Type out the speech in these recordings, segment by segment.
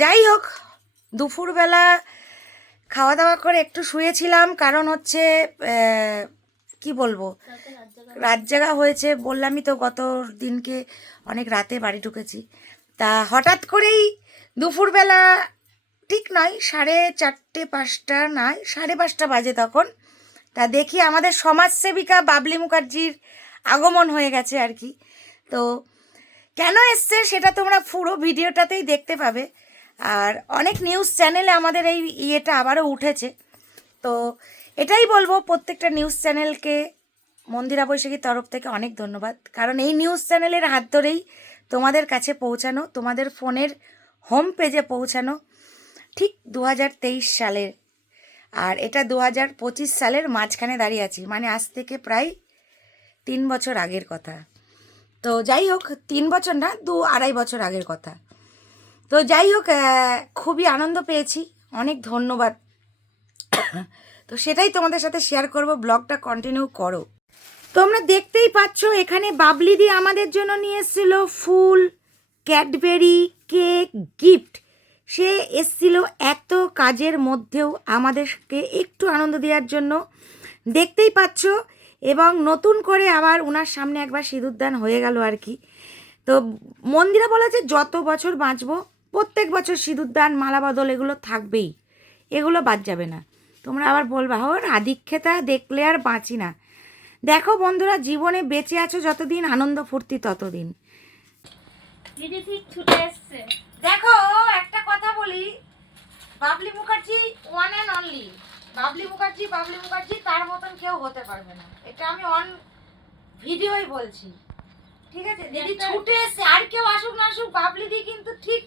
যাই হোক, দুপুরবেলা খাওয়া দাওয়া করে একটু শুয়েছিলাম। কারণ হচ্ছে কি বলব? রাত জাগা হয়েছে, বললামই তো গত দিনকে অনেক রাতে বাড়ি ঢুকেছি। তা হঠাৎ করেই দুপুরবেলা ঠিক নয়, সাড়ে চারটে পাঁচটা নয়, সাড়ে পাঁচটা বাজে তখন। তা দেখি আমাদের সমাজসেবিকা বাবলি মুখার্জির আগমন হয়ে গেছে আর কি। তো কেন এসছে সেটা তোমরা পুরো ভিডিওটাতেই দেখতে পাবে। আর অনেক নিউজ চ্যানেলে আমাদের এই ইয়েটা আবারও উঠেছে। তো এটাই বলব, প্রত্যেকটা নিউজ চ্যানেলকে মন্দিরা বৈশাখীর তরফ থেকে অনেক ধন্যবাদ। কারণ এই নিউজ চ্যানেলের হাত ধরেই তোমাদের কাছে পৌঁছানো, তোমাদের ফোনের হোম পেজে পৌঁছানো ঠিক দু হাজার তেইশ সালের। আর এটা দু সালের মাঝখানে দাঁড়িয়ে আছি মানে আজ থেকে প্রায় তিন বছর আগের কথা। তো যাই হোক, তিন বছর না, দু আড়াই বছর আগের কথা। তো যাই হোক খুবই আনন্দ পেয়েছি। অনেক ধন্যবাদ। তো সেটাই তোমাদের সাথে শেয়ার করব ব্লগটা কন্টিনিউ করো। তোমরা দেখতেই পাচ্ছ, এখানে বাবলি দি আমাদের জন্য নিয়ে এসেছিল ফুল, ক্যাডবেরি, কেক গিফট সে এসেছিল এত কাজের মধ্যেও আমাদেরকে একটু আনন্দ দেওয়ার জন্য। দেখতেই পাচ্ছ, এবং নতুন করে আবার ওনার সামনে একবার সিঁদুরদান হয়ে গেল আর কি। তো মন্দিরে বলা যে যত বছর বাঁচবো প্রত্যেক বছর সিঁদুরদান মালা বদল এগুলো থাকবেই। এগুলো বাদ যাবে না। তোমরা আবার বলবা ওর আধিক্ষেতা দেখলে আর বাঁচি না। দেখো বন্ধুরা জীবনে বেঁচে আছো যতদিন আনন্দ ফুর্তি ততদিন। দিদি ঠিক ছুটে এসছে। দেখো একটা কথা বলি। Babli Mukherjee one and only Babli Mukherjee Babli Mukherjee তার মতন কেউ হতে পারবে না। এটা আমি অন ভিডিওই বলছি। ঠিক আছে? দিদি ছুটে এসছে। আর কেউ আসুক না আসুক বাবলি দি কিন্তু ঠিক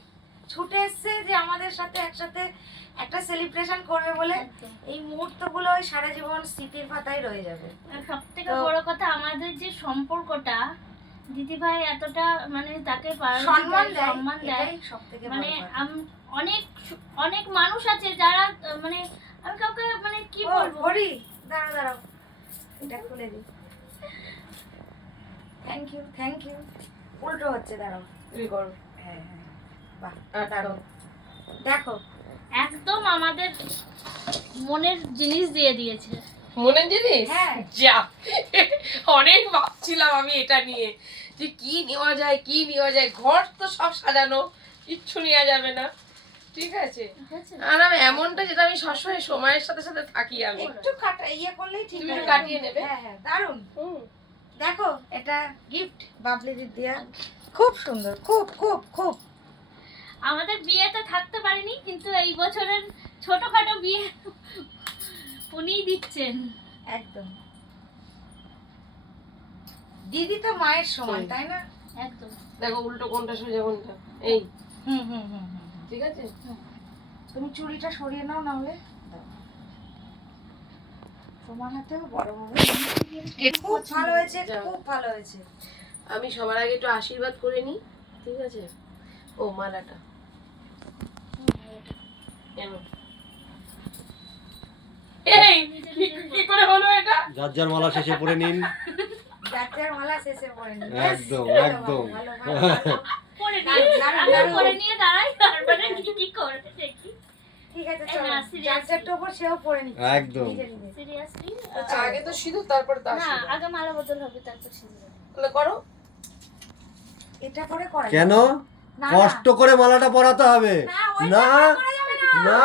ছুটে এসছে যে আমাদের সাথে একসাথে একটা সেলিব্রেশন করবে বলে এই মুহূর্তগুলো ওই সারা জীবন স্মৃতির পাতায় রয়ে যাবে। সব থেকে বড় কথা আমাদের যে সম্পর্কটা দিদি ভাই এতটা মানে তাকে সম্মান দেয়, সম্মান দেয়। মানে অনেক অনেক মানুষ আছে যারা মানে আমি কাউকে মানে কি বলব? হরি দাঁড়াও দাঁড়াও এটা খুলে দিই। থ্যাংক ইউ থ্যাংক ইউ উল্টো হচ্ছে দাঁড়াও। করো। হ্যাঁ হ্যাঁ। দেখো। একদম আমাদের মনের জিনিস দিয়ে দিয়েছে। মনের জিনিস? হ্যাঁ। যা। অনেক ভাবছিলাম আমি এটা নিয়ে যে কি নেওয়া যায় কি নেওয়া যায়। ঘর তো সব সাজানো কিচ্ছু নেওয়া যাবে না। ঠিক আছে? ঠিক আছে? আর আমি এমনটা যেটা আমি সবসময় সময়ের সাথে সাথে থাকি আমি। একটু কাটা ইয়ে করলেই ঠিক তুমি। কাটিয়ে নেবে? হ্যাঁ হ্যাঁ দারুণ। হুম। দেখো এটা গিফট বাবলি দিদি দেয়া খুব সুন্দর খুব খুব খুব। আমাদের বিয়েতে থাকতে পারিনি কিন্তু এই বছরের ছোটখাটো বিয়ে উনিই দিচ্ছেন। একদম। দিদি তো মায়ের সমান তাই না? একদম। দেখো উল্টো কোনটা সোজা কোনটা? এই। হুম হুম হুম। ঠিক আছে? তুমি চুড়িটা সরিয়ে নাও না হলে তোমার হাতেও বড় হবে। খুব ভালো হয়েছে খুব ভালো হয়েছে। আমি সবার আগে একটু আশীর্বাদ করে নিই ঠিক আছে? ও মালাটা কেন এই কি- কি করে হলো এটা যার মালা শেষে পরে নিন। মালা শেষে একদম, একদম। পরে নিয়ে দাঁড়াই তারপরে কি দেখি। একদম। আগে তো সিঁদুর তারপর আগে মালা বদল হবে তারপর সিঁদুর। করো। এটা কেন। কষ্ট করে মালাটা পরাতে হবে। না, না।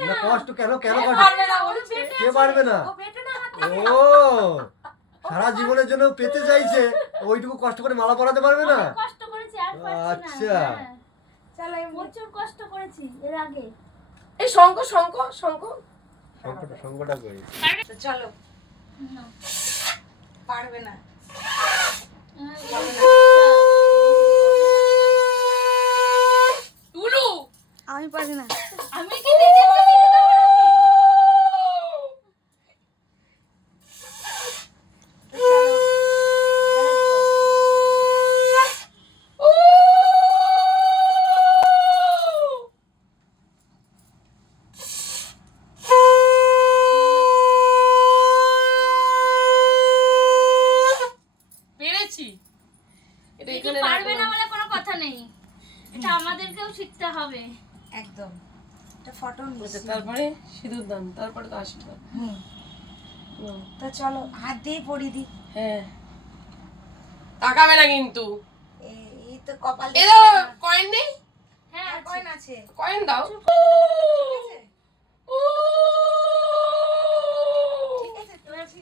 না। কষ্ট কেন কেন কষ্ট? পারবে না, ও তো পেটে কে। পারবে না? ও পেটে না হাত দেবে। ও সারা জীবনের জন্য পেতে চাইছে। ওইটুকু কষ্ট করে মালা পরাতে পারবে না? কষ্ট করেছি আর পারছি না। আচ্ছা। হ্যাঁ। চলো এমনি। প্রচুর কষ্ট করেছি এর আগে। এই শঙ্খ শঙ্খ শঙ্খ। সংকট সংকটা করি চলো। পারবে না। আমি পারি না। আমি কি নিজে পারবে না বলে কোনো কথা নেই। এটা আমাদেরকেও শিখতে হবে। একদম। একটা ফটো আচ্ছা, তারপরে সিঁদুর দান তারপরে তো আশীর্বাদ। হুম। তো চলো হাত দিয়ে পরিয়ে দিই। হ্যাঁ। তাকাবে না কিন্তু। এই তো কপাল এ দাও কয়েন নেই? হ্যাঁ কয়েন আছে। কয়েন দাও ঠিক আছে ঠিক আছে তুলসী।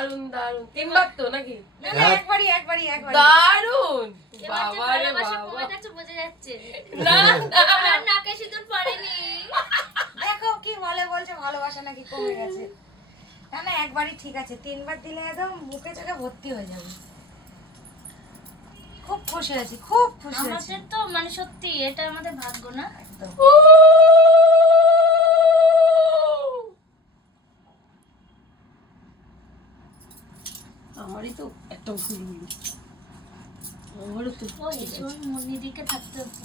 দারুণ দারুণ তিনবার তো নাকি? না না একবারই একবারই একবারই। দারুণ বাবা। রে বাবা বোঝা যাচ্ছে। না না। আর নাকে সিঁদুর পড়েনি। দেখো কি বলে বলছে ভালোবাসা নাকি কমে গেছে। না না একবারই ঠিক আছে। তিনবার দিলে একদম বুকে চোখে ভর্তি হয়ে যাবে। খুব খুশি হয়েছি খুব খুশি হয়েছি আমাদের তো মানে সত্যি এটা আমাদের ভাগ্য না? একদম। আমারই তো একটা ভুল হলো আমারও তো মুন্নির দিকে থাকতে হতো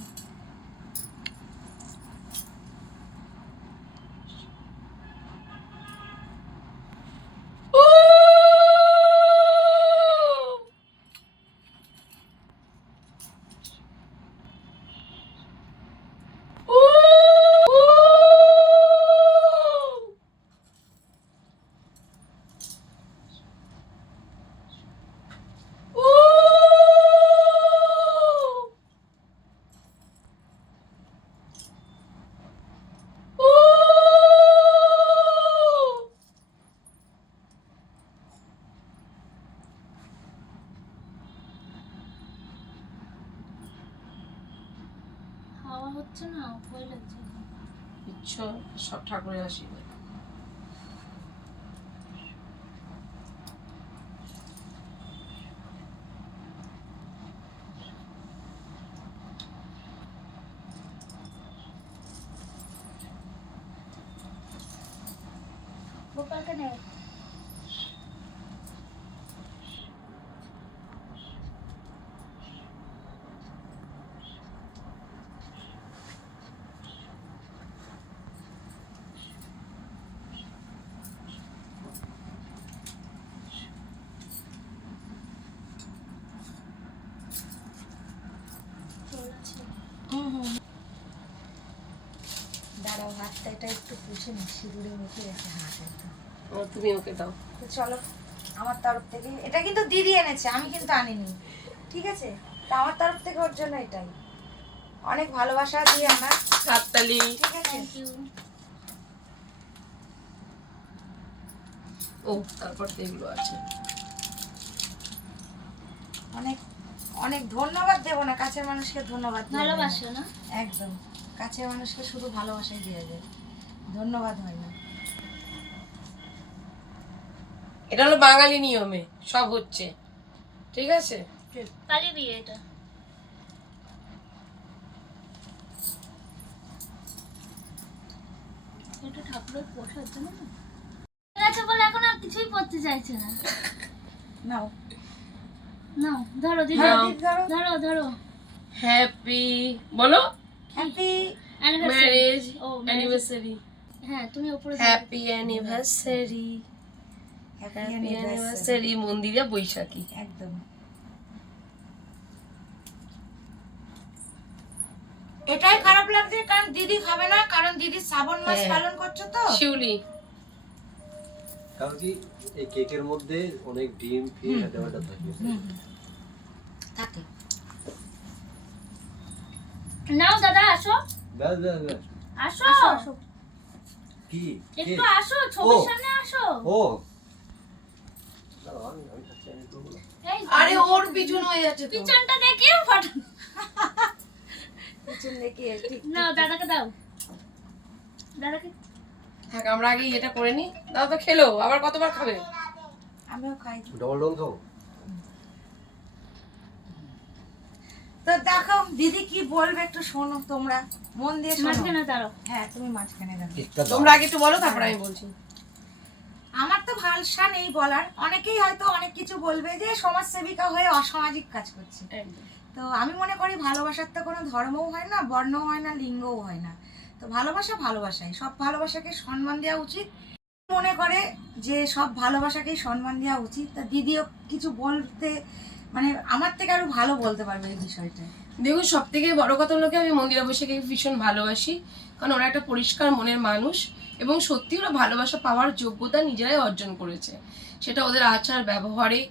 হাওয়া হচ্ছে না ভয় লাগছে ইচ্ছা সব ঠাকুরের আশীর্বাদ। চলছে হুম হুম দাঁড়াও হাতটা এটা একটু পুষে নি সিঁদুরে মেখে ও, তুমি ওকে দাও। তো চলো আমার তরফ থেকে এটা কিন্তু দিদি এনেছে আমি কিন্তু আনিনি। ঠিক আছে? তো আমার তরফ থেকে ওর জন্য এটাই। অনেক ভালোবাসা দিয়ে আমার। হাততালি। ঠিক আছে? থ্যাংক ইউ ও তারপর তো এগুলো আছে। অনেক অনেক ধন্যবাদ দেবো না কাছের মানুষকে ধন্যবাদ ভালোবাসো না? একদম। কাছের মানুষকে শুধু ভালোবাসাই দিয়ে যায় ধন্যবাদ হয় না এটা হলো বাঙালি নিয়মে সব হচ্ছে। ঠিক আছে? কালী বিয়ে এটা। এটা ঠাকুরের পোষার জন্য না আছে বলে এখন আর কিছুই পড়তে চাইছে না। নাও। নাও ধরো দিদি হ্যাঁ, নাও। দিদি ধরো। ধরো ধরো। হ্যাপি বলো। হ্যাপি ম্যারেজ অ্যানিভার্সারি হ্যাঁ তুমি উপরে happy anniversary happy happy anniversary anniversary Mandira Baishakhi. একদম। এটাই খারাপ লাগছে কারণ দিদি খাবে না কারণ দিদি শ্রাবণ মাস হ্যাঁ। পালন করছ তো। শিউলি। কারণ কি এই কেকের মধ্যে অনেক ডিম ফিম এটা থাকে। থাকে। নাও দাদা আসো। ব্যাস ব্যাস ব্যাস আসো। কি? একটু আসো ছবির। সামনে আসো। ও। না। আরে ওর পিছন হয়ে যাচ্ছে তো। পিছনটা দেখে ফটো। পিছন দেখে ঠিক নাও দাদাকে দাও। দাদাকে। থাক আমরা আগে এটা করে নি দাদা তো খেলো আবার কতবার খাবে? আমিও খাই ডবল ডবল খাব? তো দেখো দিদি কি বলবে একটু শোনো তোমরা। মন দিয়ে শোনো। মাঝখানে দাঁড়াও। হ্যাঁ তুমি মাঝখানে দাও। তোমরা আগে একটু বলো তারপর আমি বলছি। আমার তো ভালসা নেই বলার। অনেকেই হয়তো অনেক কিছু বলবে যে সমাজসেবিকা হয়ে অসামাজিক কাজ করছে। তো আমি মনে করি ভালোবাসার তো কোনো ধর্মও হয় না বর্ণও হয় না লিঙ্গও হয় না। তো ভালোবাসা ভালোবাসাই। সব ভালোবাসাকে সম্মান দেওয়া উচিত। মনে করে যে সব ভালোবাসাকেই সম্মান দেওয়া উচিত। তা দিদিও কিছু বলতে মানে আমার থেকে আরও ভালো বলতে পারবে এই বিষয়টা। দেখুন সব থেকে বড় কথা হলো কি আমি মন্দিরা বৈশাখীকে ভীষণ ভালোবাসি কারণ ওরা একটা পরিষ্কার মনের মানুষ এবং সত্যি ওরা ভালোবাসা পাওয়ার যোগ্যতা নিজেরাই অর্জন করেছে। সেটা ওদের আচার ব্যবহারে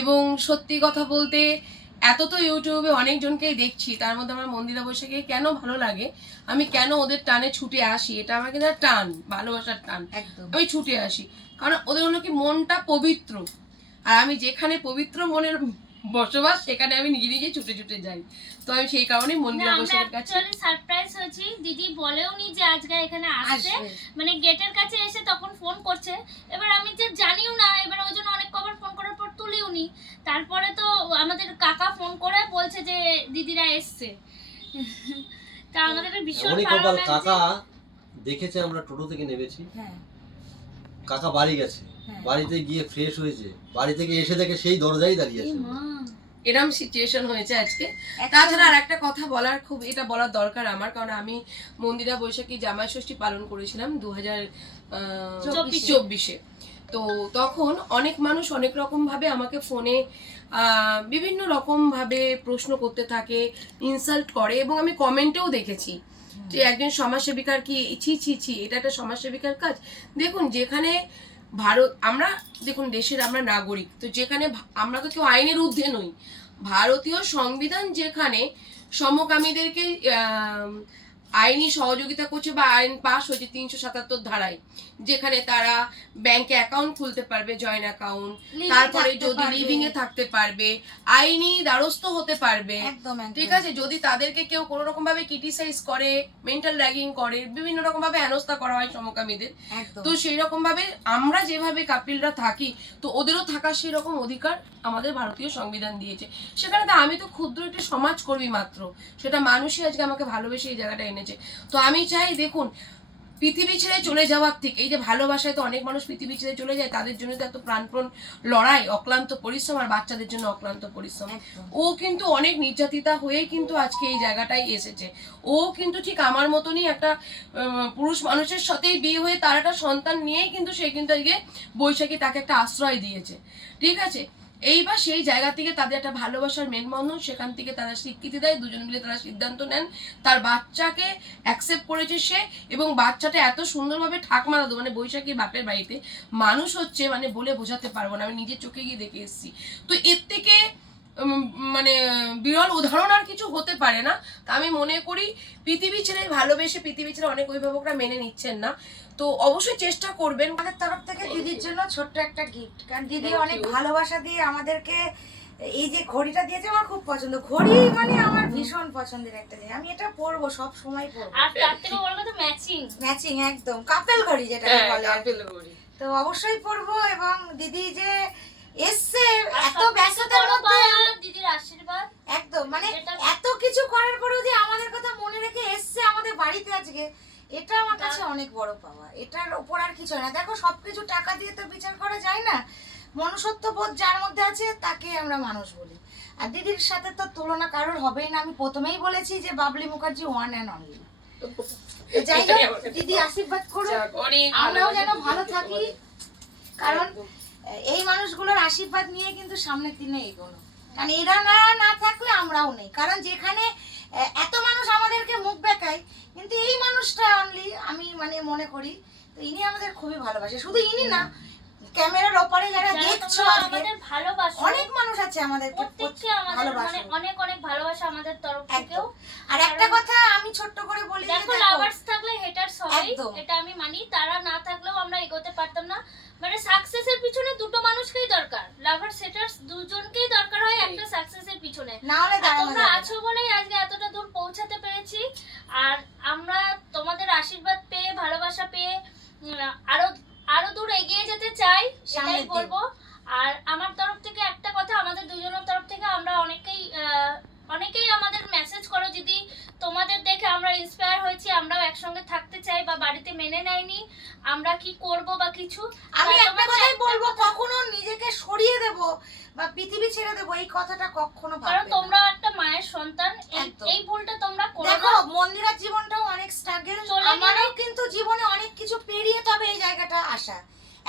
এবং সত্যি কথা বলতে এত তো ইউটিউবে অনেকজনকেই দেখছি তার মধ্যে আমার মন্দিরা বৈশাখীকে কেন ভালো লাগে আমি কেন ওদের টানে ছুটে আসি এটা আমার কিন্তু টান ভালোবাসার টান। একদম। আমি ছুটে আসি কারণ ওদের হলো কি মনটা পবিত্র। আর আমি যেখানে পবিত্র মনের বসবাস সেখানে আমি নিজে নিজে ছুটে ছুটে যাই। তো আমি সেই কারণেই না, মন্দিরা আমরা কাছে সারপ্রাইজ হয়েছি। দিদি বলেও নি যে আজকে এখানে আসছে। আসবে। মানে গেটের কাছে এসে তখন ফোন করছে। এবার আমি যে জানিও না এবার ওই জন্য অনেক কবার ফোন করার পর তুলিও নি তারপরে তো আমাদের কাকা ফোন করে বলছে যে দিদিরা এসছে। তা আমাদের ভীষণ ভালো লাগছে কাকা দেখেছে আমরা টোটো থেকে নেমেছি। হ্যাঁ। কাকা বাড়ি গেছে। হ্যাঁ। বাড়িতে গিয়ে ফ্রেশ হয়েছে। বাড়ি থেকে এসে দেখে সেই দরজাই দাঁড়িয়ে আছে। এরম সিচুয়েশন হয়েছে আজকে। তাছাড়া আর একটা কথা বলার খুব এটা বলার দরকার আমার কারণ আমি মন্দিরা বৈশাখী জামাই ষষ্ঠী পালন করেছিলাম দু হাজার চব্বিশে। চব্বিশে। তো তখন অনেক মানুষ অনেক রকম ভাবে আমাকে ফোনে আহ, বিভিন্ন রকম ভাবে প্রশ্ন করতে থাকে ইনসাল্ট করে এবং আমি কমেন্টেও দেখেছি যে একজন সমাজসেবিকার কি ছি ছি ছি এটা একটা সমাজসেবিকার কাজ? দেখুন যেখানে ভারত, আমরা দেখুন দেশের আমরা নাগরিক, তো যেখানে আমরা তো কেউ আইনের ঊর্ধ্বে নই। ভারতীয় সংবিধান যেখানে সমকামীদেরকে আইনি সহযোগিতা করছে বা আইন পাশ হয়েছে তিনশো সাতাত্তর ধারায় যেখানে তারা ব্যাংকে অ্যাকাউন্ট খুলতে পারবে জয়েন্ট অ্যাকাউন্ট তারপরে যদি লিভিং এ থাকতে পারবে আইনি দ্বারস্থ হতে পারবে। ঠিক আছে যদি তাদেরকে কেউ কোনো রকম ভাবে ক্রিটিসাইজ করে মেন্টাল র্যাগিং করে বিভিন্ন রকম ভাবে হেনস্থা করা হয় সমকামীদের তো সেই রকম ভাবে আমরা যেভাবে কাপিলরা থাকি তো ওদেরও থাকার সেই রকম অধিকার আমাদের ভারতীয় সংবিধান দিয়েছে। সেখানে তো আমি তো ক্ষুদ্র একটি সমাজ কর্মী মাত্র সেটা মানুষই আজকে আমাকে ভালোবেসে এই জায়গাটা এনেছে তো আমি চাই দেখুন পৃথিবী ছেড়ে চলে যাওয়ার থেকে এই যে ভালোবাসায় তো অনেক মানুষ পৃথিবী ছেড়ে চলে যায় তাদের জন্য তো এত প্রাণপণ লড়াই অক্লান্ত পরিশ্রম আর বাচ্চাদের জন্য অক্লান্ত পরিশ্রম। ও কিন্তু অনেক নির্যাতিতা হয়ে কিন্তু আজকে এই জায়গাটায় এসেছে। ও কিন্তু ঠিক আমার মতনই একটা পুরুষ মানুষের সাথেই বিয়ে হয়ে তার একটা সন্তান নিয়েই কিন্তু সে কিন্তু আজকে বৈশাখী তাকে একটা আশ্রয় দিয়েছে। ঠিক আছে? এইবার সেই জায়গা থেকে তাদের একটা ভালোবাসার মেঘমন্ধন সেখান থেকে তারা স্বীকৃতি দেয়, দুজন মিলে তারা সিদ্ধান্ত নেন। তার বাচ্চাকে অ্যাকসেপ্ট করেছে সে এবং বাচ্চাটা এত সুন্দরভাবে ঠাক মারা মানে বৈশাখীর বাপের বাড়িতে। মানুষ হচ্ছে মানে বলে বোঝাতে পারব না, আমি নিজের চোখে গিয়ে দেখে এসেছি। তো এর থেকে মানে বিরল উদাহরণ আর কিছু হতে পারে না। তা আমি মনে করি পৃথিবী ছেড়ে ভালোবেসে পৃথিবী ছেড়ে অনেক অভিভাবকরা মেনে নিচ্ছেন না। তো অবশ্যই চেষ্টা করবেন। আমাদের তরফ থেকে দিদির জন্য ছোট্ট একটা গিফট কারণ দিদি অনেক ভালোবাসা দিয়ে আমাদেরকে এই যে ঘড়িটা দিয়েছে আমার খুব পছন্দ। ঘড়ি মানে আমার ভীষণ পছন্দের একটা জিনিস। আমি এটা পরবো সব সময় পরবো। আর তার থেকে বড় কথা ম্যাচিং ম্যাচিং একদম। কাপেল ঘড়ি যেটা হ্যাঁ, বলে আর কি। আপেল করি। তো অবশ্যই পরবো এবং দিদি যে এসছে এত ব্যস্ততার মধ্যে দিদির আশীর্বাদ। একদম মানে এত কিছু করার পরেও যে আমাদের কথা মনে রেখে এসছে আমাদের বাড়িতে আজকে। এটা আমার কাছে অনেক বড় পাওয়া। এটার উপর আর কিছু না। দেখো সবকিছু টাকা দিয়ে তো বিচার করা যায় না। মনুষ্যত্ব বোধ যার মধ্যে আছে তাকে আমরা মানুষ বলি। আর দিদির সাথে তো তুলনা কারোর হবেই না। আমি প্রথমেই বলেছি যে Babli Mukherjee one and only যাই হোক দিদি আশীর্বাদ করুন আমরাও যেন ভালো থাকি। কারণ। এই মানুষগুলোর আশীর্বাদ নিয়ে কিন্তু সামনের দিনে এগোনো। কারণ এরা না না থাকলে আমরাও নেই। কারণ যেখানে এত মানুষ আমাদেরকে মুখ বেকায় কিন্তু এই মানুষটা অনলি আমি মানে মনে করি, তো ইনি আমাদের খুবই ভালোবাসে। শুধু ইনি না ক্যামেরার ওপারে যারা দেখছ আমাদের ভালোবাসো অনেক মানুষ আছে আমাদেরকে প্রত্যেককে আমাদের মানে অনেক অনেক ভালোবাসা আমাদের তরফ থেকেও। আর একটা কথা আমি ছোট্ট করে বলি দেখো লাভার্স থাকলে হেটার্স একদম। এটা আমি মানি। তারা না থাকলেও আমরা এগোতে পারতাম না। মানে সাকসেসের পিছনে দুটো মানুষকেই দরকার। লাভার্স হেটার্স দুজনকেই দরকার হয় একটা সাকসেসের পিছনে। না হলে তোমরা আছো বলেই আজকে এতটা দূর পৌঁছাতে পেরেছি। আর আমরা তোমাদের আশীর্বাদ পেয়ে ভালোবাসা পেয়ে আরও এগিয়ে যেতে চাই সেটাই বলব। আর আমার তরফ থেকে একটা কথা আমাদের দুজনের তরফ থেকে আমরা অনেকেই অনেকেই আমাদের মেসেজ করো যদি তোমাদের দেখে আমরা ইন্সপায়ার হয়েছি আমরাও একসঙ্গে থাকতে চাই বা বাড়িতে মেনে নেয়নি আমরা কি করব বা কিছু? আমি একটা কথাই বলব কখনো নিজেকে সরিয়ে দেব বা পৃথিবী ছেড়ে দেব এই কথাটা কখনো কারণ ভাববে না। তোমরা একটা মায়ের সন্তান এই- ভুলটা তোমরা করো দেখো মন্দিরার জীবনটাও অনেক স্ট্রাগল আমারও কিন্তু জীবনে অনেক কিছু পেরিয়ে তবে এই জায়গাটা আসা।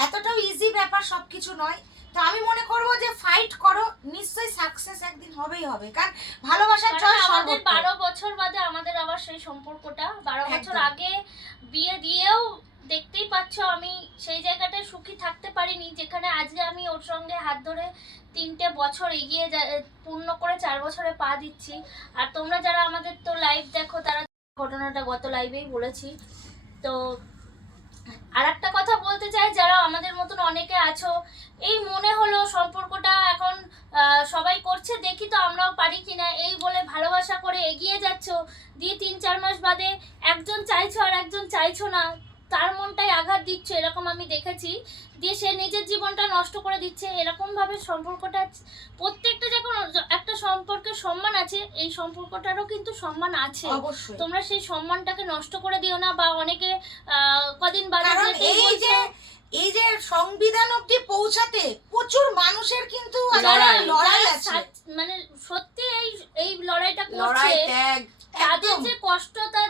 এতটাও ইজি ব্যাপার সবকিছু নয়। তো আমি মনে করব যে ফাইট করো নিশ্চয়ই সাকসেস একদিন হবেই হবে। কারণ ভালোবাসার জয় আমাদের সর্বত্র। বারো বছর বাদে আমাদের আবার সেই সম্পর্কটা। বারো বছর আগে বিয়ে দিয়েও দেখতেই পাচ্ছ আমি সেই জায়গাটায় সুখী থাকতে পারিনি যেখানে আজকে আমি ওর সঙ্গে হাত ধরে তিনটে বছর এগিয়ে পূর্ণ করে চার বছরে পা দিচ্ছি। আর তোমরা যারা আমাদের তো লাইভ দেখো তারা ঘটনাটা গত লাইভেই বলেছি। তো আর একটা কথা বলতে চাই, যারা আমাদের মতন অনেকে আছো, এই মনে হলো সম্পর্কটা এখন সবাই করছে, দেখি তো আমরাও পারি কিনা, এই বলে ভালোবাসা করে এগিয়ে যাচ্ছ। দিয়ে তিন চার মাস বাদে একজন চাইছো আর একজন চাইছো না। তার মনটাই আঘাত দিচ্ছে এরকম আমি দেখেছি। দিয়ে সে নিজের জীবনটা নষ্ট করে দিচ্ছে। এরকমভাবে সম্পর্কটা প্রত্যেকটা যখন একটা সম্পর্কের সম্মান আছে এই সম্পর্কটারও কিন্তু সম্মান আছে। তোমরা সেই সম্মানটাকে নষ্ট করে দিও না বা অনেকে কদিন বাদে এই যে এই যে সংবিধান অব্দি পৌঁছাতে প্রচুর মানুষের কিন্তু লড়াই। আছে। মানে সত্যি এই এই লড়াইটা লড়াই করছে তাদের যে কষ্টটা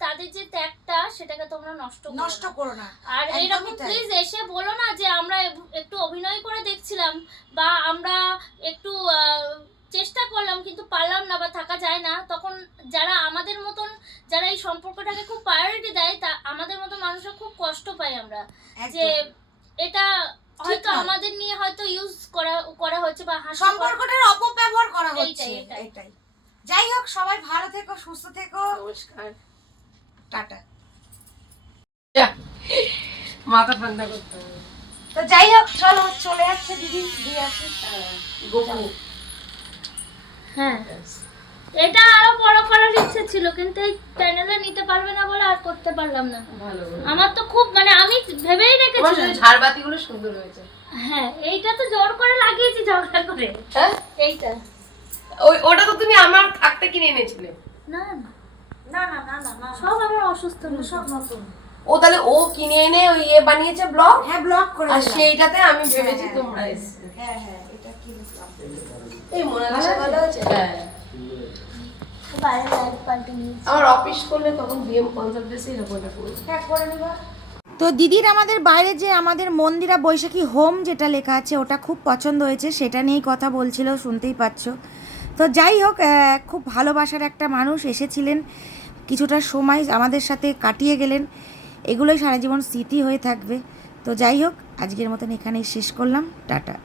তাদের- যে ত্যাগটা সেটাকে তোমরা নষ্ট নষ্ট করো না। আর একদমই এরকম প্লিজ এসে বলো না যে আমরা একটু অভিনয় করে দেখছিলাম বা আমরা একটু আহ, চেষ্টা করলাম কিন্তু পারলাম না বা থাকা যায় না। তখন যারা আমাদের মতন যারা এই সম্পর্কটাকে খুব প্রায়োরিটি দেয় তা আমাদের মতন মানুষরা খুব কষ্ট পাই আমরা। যে এটা হয়তো আমাদের নিয়ে হয়তো ইউজ করা করা হচ্ছে বা সম্পর্কটার অপব্যবহার করা হচ্ছে। এটাই যাই হোক সবাই ভালো থেকো সুস্থ থেকো। নমস্কার। টাটা। মাথা ঠান্ডা করতে হবে। তো যাই হোক চলো চলে যাচ্ছে দিদি দিয়ে আসি। গোপু। হ্যাঁ। এটা আরও বড় করার ইচ্ছে ছিল কিন্তু এই প্যানেলে নিতে পারবে না বলে আর করতে পারলাম না। ভালো আমার তো খুব মানে আমি ভেবেই রেখেছিলাম শুধু ঝাড়বাতি গুলো সুন্দর হয়েছে। হ্যাঁ এইটা তো জোর করে লাগিয়েছি ঝগড়া করে। হ্যাঁ? এইটা। ওই ওটা তো তুমি আমার থাকতে কিনে এনেছিলে। না না। না না না না না। সব আমার অসুস্থ সব নতুন। ও তাহলে ও কিনে এনে ওই ইয়ে বানিয়েছে ব্লগ? হ্যাঁ ব্লক করে আর সেইটাতে আমি ভেবেছি হ্যাঁ, তোমরা হ্যাঁ, হ্যাঁ হ্যাঁ এটা কি এই ভালো আছে? হ্যাঁ। বাইরে লাইট পাল্টে নিয়েছি আমার অফিস করলে তখন বিএম কনসালটেন্সি এরকম করব হ্যাঁ করে নিবা। তো দিদির আমাদের বাইরে যে আমাদের মন্দিরা বৈশাখী হোম যেটা লেখা আছে ওটা খুব পছন্দ হয়েছে। সেটা নিয়েই কথা বলছিল শুনতেই পাচ্ছ। তো যাই হোক খুব ভালোবাসার একটা মানুষ এসেছিলেন। কিছুটা সময় আমাদের সাথে কাটিয়ে গেলেন। এগুলোই সারা জীবন স্মৃতি হয়ে থাকবে। তো যাই হোক, আজকের মতন এখানেই শেষ করলাম। টাটা।